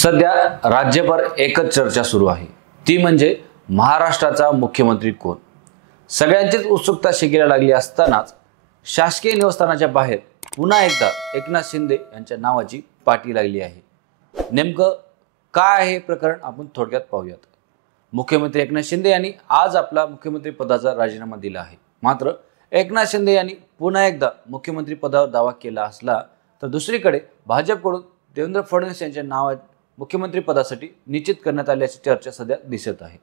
सध्या राज्यभर एकच चर्चा सुरू आहे, ती म्हणजे महाराष्ट्राचा मुख्यमंत्री कोण। सगळ्यांचीच उत्सुकता शिगेला लागली असतानाच शासकीय निवासस्थानाच्या बाहेर पुन्हा एकदा एकनाथ शिंदे यांच्या नावाची पाठी लागली आहे। नेमकं काय आहे हे प्रकरण आपण थोडक्यात पाहूयात। मुख्यमंत्री एकनाथ शिंदे यांनी आज आपला मुख्यमंत्री पदाचा राजीनामा दिला आहे। मात्र एकनाथ शिंदे यांनी पुन्हा एकदा मुख्यमंत्री पदावर दावा केला असला तर दुसरीकडे भाजपकडून देवेंद्र फडणवीस यांच्या नाव मुख्यमंत्री पदासाठी निश्चित करण्यात आल्याची चर्चा सध्या दिसत आहे।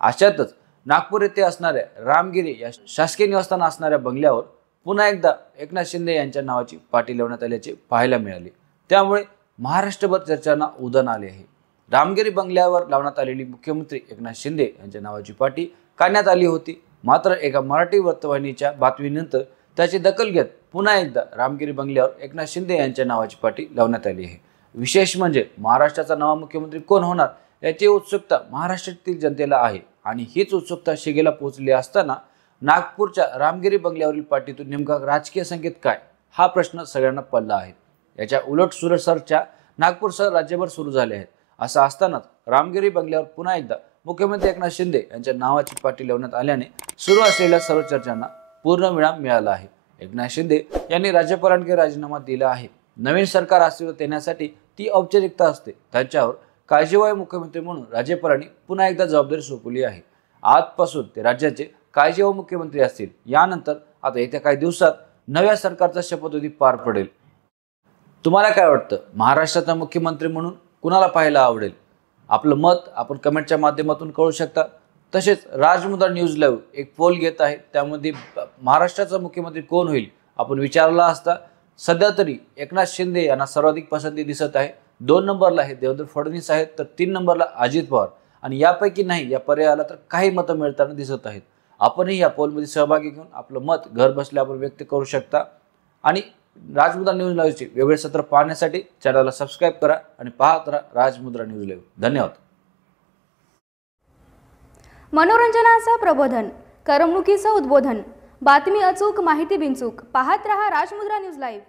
अशातच नागपूर येथे असणाऱ्या रामगिरी या शासकीय निवासस्थान असणाऱ्या बंगल्यावर पुन्हा एकदा एकनाथ शिंदे यांच्या नावाची पाठी लावण्यात आल्याचे पाहायला मिळाले। त्यामुळे महाराष्ट्रभर चर्चांना उधाण आले आहे। रामगिरी बंगल्यावर लावण्यात आलेली मुख्यमंत्री एकनाथ शिंदे यांच्या नावाची पाठी काढण्यात आली होती। मात्र एका मराठी वृत्तवाहिनीच्या बातमीनंतर त्याची दखल घेत पुन्हा एकदा रामगिरी बंगल्यावर एकनाथ शिंदे यांच्या नावाची पाठी लावण्यात आली आहे। विशेष म्हणजे महाराष्ट्राचा नवा मुख्यमंत्री कोण होणार याची उत्सुकता महाराष्ट्रातील जनतेला आहे आणि हीच उत्सुकता शिगेला पोहोचली असताना नागपूरच्या रामगिरी बंगल्यावरील पाठीतून नेमका राजकीय संकेत काय हा प्रश्न सगळ्यांना पडला आहे। याच्या उलट सुलट चर्चा नागपूरसह राज्यभर सुरू झाले आहेत। असं असतानाच रामगिरी बंगल्यावर पुन्हा एकदा मुख्यमंत्री एकनाथ शिंदे यांच्या नावाची पाठी लावण्यात आल्याने सुरू असलेल्या सर्व चर्चांना पूर्णविराम मिळाला आहे। एकनाथ शिंदे यांनी राज्यपालांकडे राजीनामा दिला आहे। नवीन सरकार अस्तित्वात येण्यासाठी ती औपचारिकता असते, त्यांच्यावर काळजीवाहू मुख्यमंत्री म्हणून राज्यपालांनी पुन्हा एकदा जबाबदारी सोपवली आहे। आजपासून ते राज्याचे काळजीवाहू मुख्यमंत्री असतील। यानंतर आता येत्या काही दिवसात नव्या सरकारचा शपथविधी पार पडेल। तुम्हाला काय वाटतं, महाराष्ट्राचा मुख्यमंत्री म्हणून कुणाला पाहायला आवडेल? आपलं मत आपण कमेंटच्या माध्यमातून कळू शकता। तसेच राजमुद्रा न्यूज लाईव्ह एक पोल घेत आहे, त्यामध्ये महाराष्ट्राचा मुख्यमंत्री कोण होईल आपण विचारला असता सध्या तरी एकनाथ शिंदे यांना सर्वाधिक पसंती दिसत आहे। 2 नंबरला आहे देवेंद्र फडणवीस आहेत, तर 3 नंबरला अजित पवार आणि यापैकी नाही या पर्यायाला तर काही मतं मिळताना दिसत आहेत। आपणही या पोलमध्ये सहभागी घेऊन आपलं मत घर बसल्या आपण व्यक्त करू शकता आणि राजमुद्रा न्यूज लाईव्हचे वेगळे सत्र पाहण्यासाठी चॅनलला सबस्क्राईब करा आणि पाहत राहा राजमुद्रा न्यूज लाईव्ह। धन्यवाद। मनोरंजनाचं प्रबोधन, करमणुकीचं उद्बोधन, बातमी अचूक, माहिती बिनचूक, पाहत रहा राजमुद्रा न्यूज लाईव्ह।